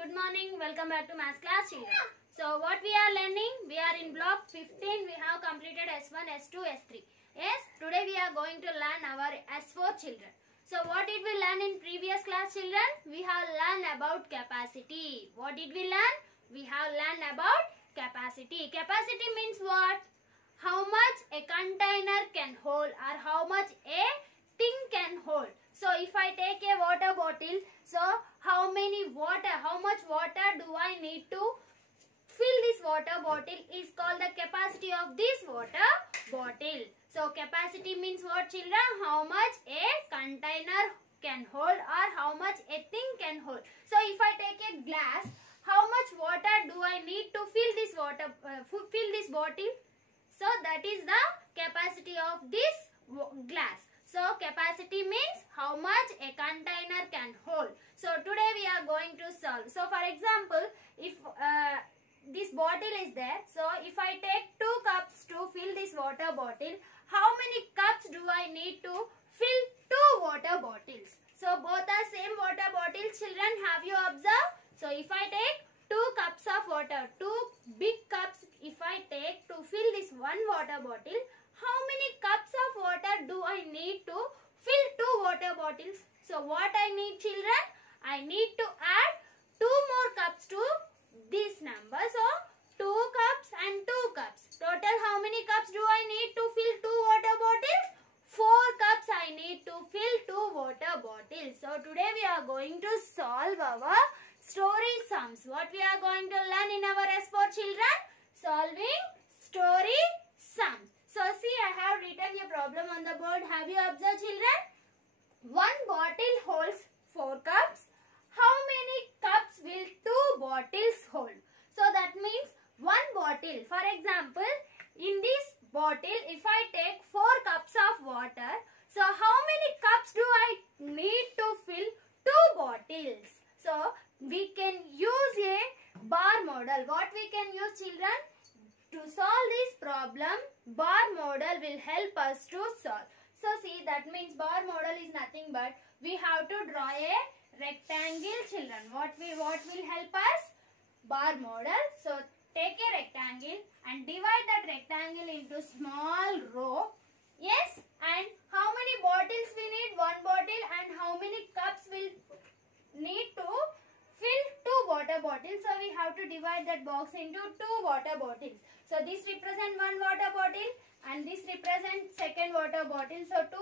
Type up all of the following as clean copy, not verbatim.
Good morning. Welcome back to Maths class, children. So what we are learning? We are in block 15. We have completed S1, S2, S3. Yes, today we are going to learn our S4 children. So what did we learn in previous class, children? We have learned about capacity. What did we learn? We have learned about capacity. Capacity means what? How much a container can hold or how much a thing can hold. So if I take a water bottle, so how much water do I need to fill this water bottle is called the capacity of this water bottle. So capacity means what, children? How much a container can hold or how much a thing can hold. So if I take a glass, how much water do I need to fill this bottle? So that is the capacity of this glass. So capacity means how much a container can hold. So today we are going to solve. So for example, if this bottle is there, so if I take 2 cups to fill this water bottle, how many cups do I need to fill 2 water bottles? So both are same water bottles, children. Have you observed? So if I take 2 cups of water, 2 big cups if I take to fill this one water bottle, how many cups of water do I need to fill 2 water bottles? So what I need, children? I need to add 2 more cups to this number. So 2 cups and 2 cups. Total how many cups do I need to fill 2 water bottles? 4 cups I need to fill 2 water bottles. So today we are going to solve our story sums. What we are going to learn in our S4 children? Solving story sums. So see, I have written a problem on the board. Have you observed, children? One bottle holds 4 cups. How many cups will 2 bottles hold? So that means one bottle. For example, in this bottle, if I take 4 cups of water, so how many cups do I need to fill 2 bottles? So we can use a bar model. What we can use, children? To solve this problem, bar model will help us to solve. So see, that means bar model is nothing but we have to draw a rectangle, children. What will help us? Bar model. So take a rectangle and divide that rectangle into small row. Yes, and how many bottles we need? 1 bottle. And how many cups will need to fill 2 water bottles? So we have to divide that box into 2 water bottles. So this represents 1 water bottle and this represents second water bottle. So 2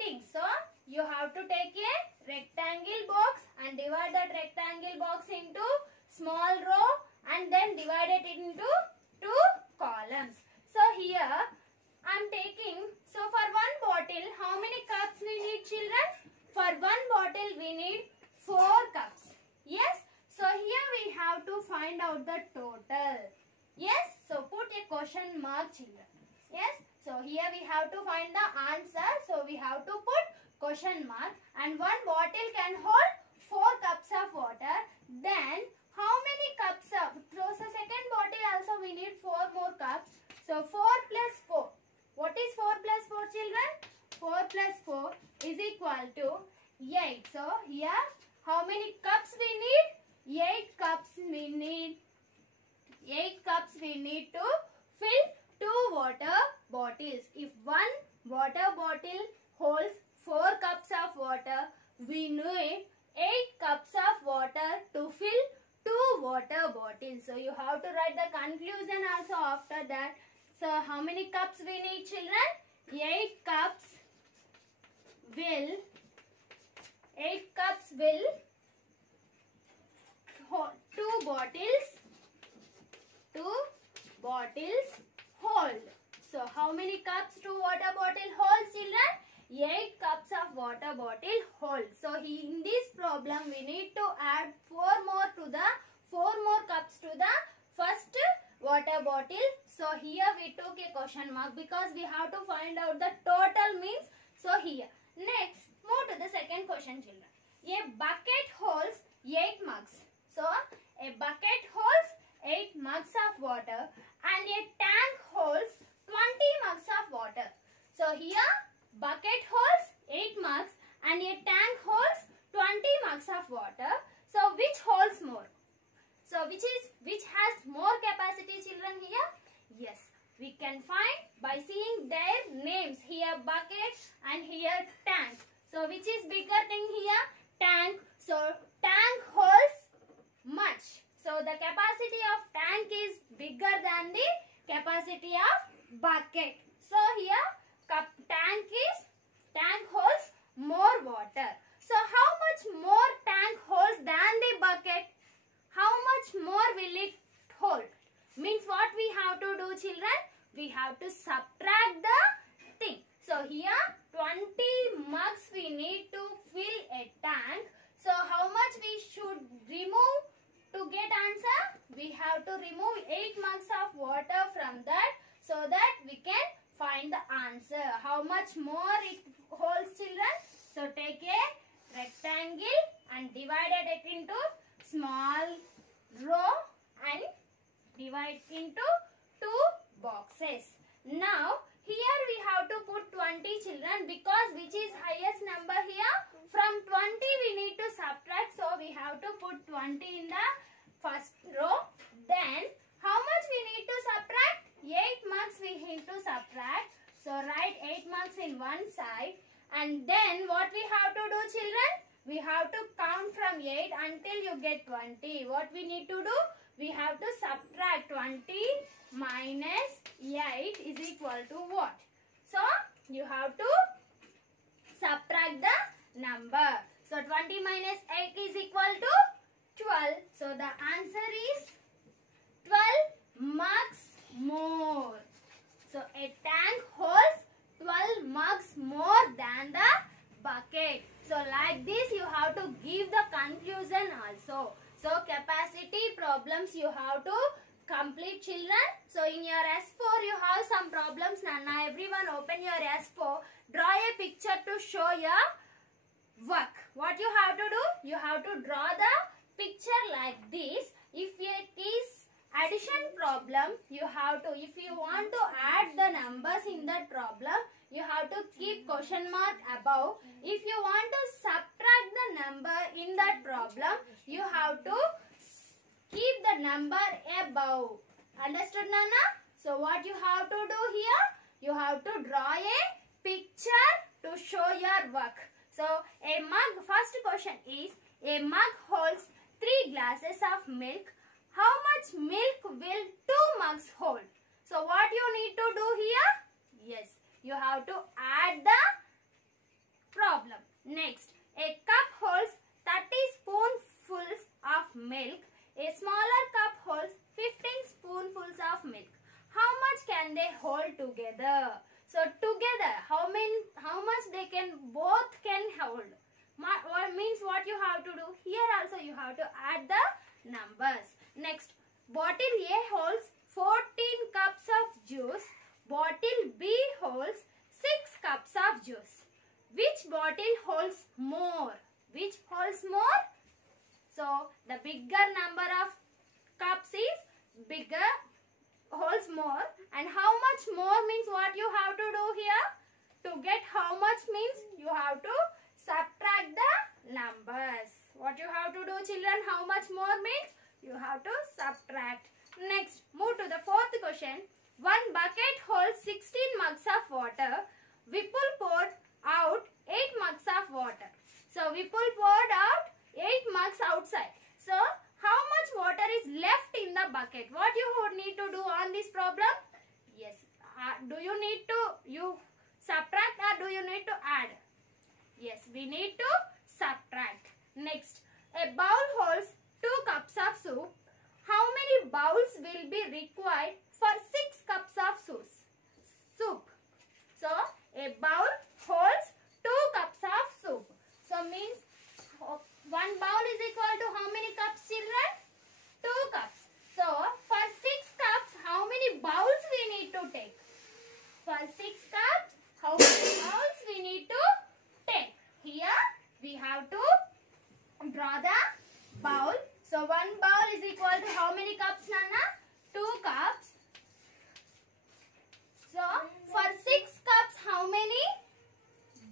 things. So you have to take a rectangle box and divide that rectangle box into small row and then divide it into 2 columns. So here I am taking, so for 1 bottle, how many cups we need, children? For 1 bottle we need 4 cups. Yes. So here we have to find out the total. Yes. So put a question mark, children. Yes. So here we have to find the answer. So we have to put question mark. And 1 bottle can hold 4 cups of water. Then how many cups of, so second bottle also we need 4 more cups. So 4 plus 4. What is 4 plus 4, children? 4 plus 4 is equal to 8. So here how many cups we need? 8 cups we need. 8 cups we need to fill 2 water bottles. If 1 water bottle holds 4 cups of water, we need 8 cups of water to fill 2 water bottles. So you have to write the conclusion also after that. So how many cups we need, children? 8 cups will hold 2 bottles hold. So how many cups 2 water bottle holds, children? 8 cups of water bottle hold. So in this problem we need to add 4 more cups to the first water bottle. So here we took a question mark because we have to find out the total means. So here. Next, move to the second question, children. A bucket holds 8 mugs. So a bucket holds 8 mugs of water and a tank holds 20 mugs of water. So here bucket holds 8 mugs and a tank holds 20 mugs of water. So which holds more? So which has more capacity, children, here? Yes, we can find by seeing their names. Here bucket and here tank. So which is bigger thing here? Tank. So tank holds much. So the capacity of tank is bigger than the capacity of bucket. So here tank holds more water. So how much more tank holds than the bucket? How much more will it hold? Means what we have to do, children? We have to subtract the thing. So here 20 mugs we need to fill a tank. So how much we should remove to get answer? We have to remove 8 mugs of water from that so that we can find the answer. How much more it holds, children? So take a rectangle and divide it into small row and divide into 2 boxes. Now here we have to put 20, children, because which is highest number here? From 20 we need to subtract, so we have to put 20 in the first row. Then how much we need to subtract? 8 mugs we need to subtract. So write 8 mugs in one side, and then what we have to do, children? We have to count from 8 until you get 20. What we need to do? We have to subtract 20 minus 8 is equal to what? So you have to subtract the number. So 20 minus 8 is equal to 12. So the answer is 12 mugs more. So a tank holds 12 mugs more than the bucket. So like this you have to give the conclusion also. So capacity problems you have to complete, children. So in your S4 you have some problems. Nana, everyone open your S4. Draw a picture to show your work. What you have to do? You have to draw the picture like this. If it is addition problem, you have to, if you want to add the numbers in that problem, you have to keep question mark above. If you want to subtract the number in that problem, you have to keep the number above. Understood, Nana? So what you have to do here? You have to draw a picture to show your work. So a mug, first question is, a mug holds 3 glasses of milk. How much milk will 2 mugs hold? So what you need to do here? Yes, you have to add the problem. Next, a cup holds 30 spoonfuls of milk. A smaller cup holds 15 spoonfuls of milk. How much can they hold together? So together, how much they can, both can hold? What means what you have to do? Here also you have to add the numbers. Next, bottle A holds 14 cups of juice. Bottle B holds 6 cups of juice. Which bottle holds more? Which holds more? So the bigger number of cups is bigger, holds more. And how much more means what you have to do here? To get how much means you have to subtract the numbers. What you have to do, children? How much more means you have to subtract. Next, move to the fourth question. One bucket holds 16 mugs of water. Vipul poured out 8 mugs of water. So Vipul poured out 8 mugs outside. So how much water is left in the bucket? What you would need to do on this problem? Yes. Do you need to subtract or do you need to add? Yes, we need to subtract. Next, a bowl holds 2 cups of soup. How many bowls will be required for 6 cups of soup? So, a bowl holds 2 cups of soup. So, means 1 bowl is equal to how many cups, children? 2 cups. So, for 6 cups, how many bowls we need to take? For 6 cups, how many bowls we need to take? Here, we have to draw the bowl. So 1 bowl is equal to how many cups, Nana? 2 cups. So for 6 cups, how many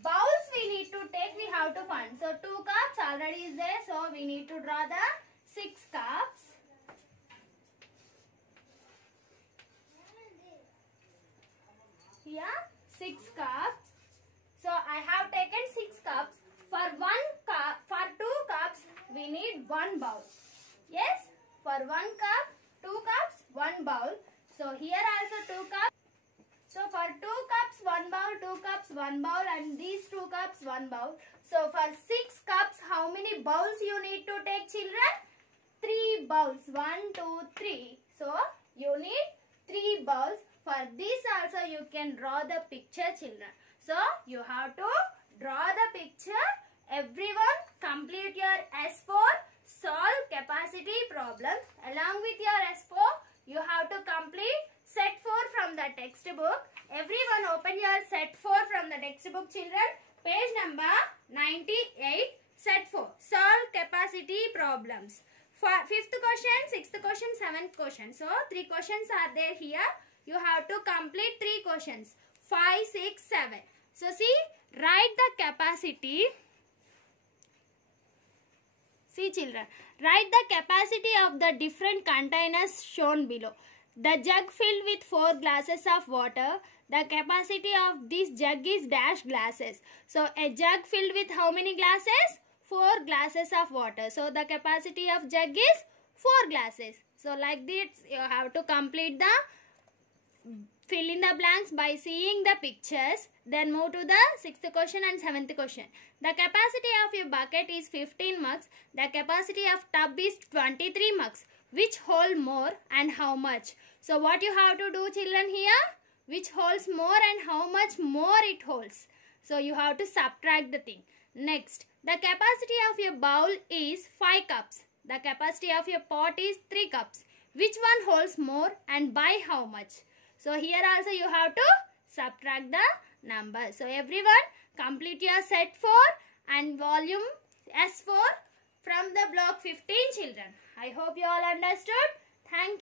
bowls we need to take? We have to find. So 2 cups already is there. So we need to draw the 6 cups. Here 6 cups. So I have taken 6 cups. For 1 cup, for 2 cups, we need 1 bowl. Yes, for 1 cup, 2 cups, 1 bowl. So here also 2 cups. So for 2 cups, 1 bowl, 2 cups, 1 bowl, and these 2 cups, 1 bowl. So for 6 cups, how many bowls you need to take, children? 3 bowls. 1, 2, 3. So you need 3 bowls. For this also you can draw the picture, children. So you have to draw the picture. Everyone complete your S4, solve capacity problems. Along with your S4, you have to complete set 4 from the textbook. Everyone open your set 4 from the textbook, children. Page number 98, set 4. Solve capacity problems. For 5th question, 6th question, 7th question. So 3 questions are there here. You have to complete 3 questions. 5, 6, 7. So see, write the capacity. See children, write the capacity of the different containers shown below. The jug filled with 4 glasses of water. The capacity of this jug is dash glasses. So a jug filled with how many glasses? 4 glasses of water. So the capacity of jug is 4 glasses. So like this you have to complete the fill in the blanks by seeing the pictures. Then move to the 6th question and 7th question. The capacity of your bucket is 15 mugs. The capacity of tub is 23 mugs. Which hold more and how much? So what you have to do, children, here? Which holds more and how much more it holds? So you have to subtract the thing. Next, the capacity of your bowl is 5 cups. The capacity of your pot is 3 cups. Which one holds more and by how much? So here also you have to subtract the number. So everyone complete your set 4 and volume S4 from the block 15, children. I hope you all understood. Thank you.